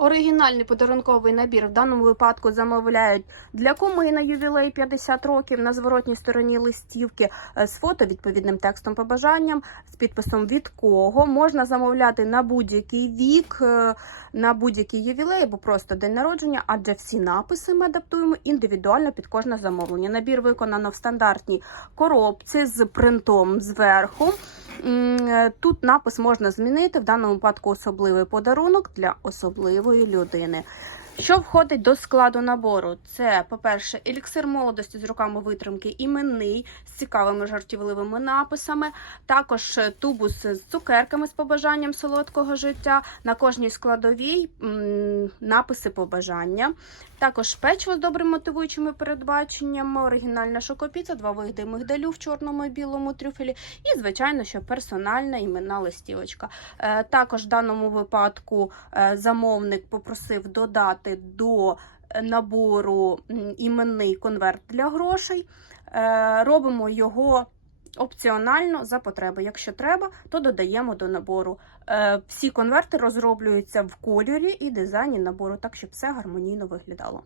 Оригінальний подарунковий набір в даному випадку замовляють для куми на ювілей 50 років на зворотній стороні листівки е, з фото відповідним текстом побажанням, з підписом від кого. Можна замовляти на будь-який вік, е, на будь-який ювілей або просто день народження, адже всі написи ми адаптуємо індивідуально під кожне замовлення. Набір виконано в стандартній коробці з принтом зверху. Е, Тут напис можна змінити, в даному випадку особливий подарунок для особливої людини. Що входить до складу набору? Це, по-перше, еліксир молодості з руками витримки іменний з цікавими жартівливими написами. Також е, тубус з цукерками з побажанням солодкого життя. На кожній складовій написи побажання. Також печиво з добрим мотивуючими передбаченнями, оригінальна шокопіца, два види мигдалю в чорному і білому трюфелі. І, звичайно, що персональна іменна листівочка. Е, Також в даному випадку е, замовник попросив додати до е, набору іменний конверт для грошей. Е, Робимо його опціонально за потреби. Якщо треба, то додаємо до набору. Е, Всі конверти розроблюються в кольорі і дизайні набору, так щоб все гармонійно виглядало.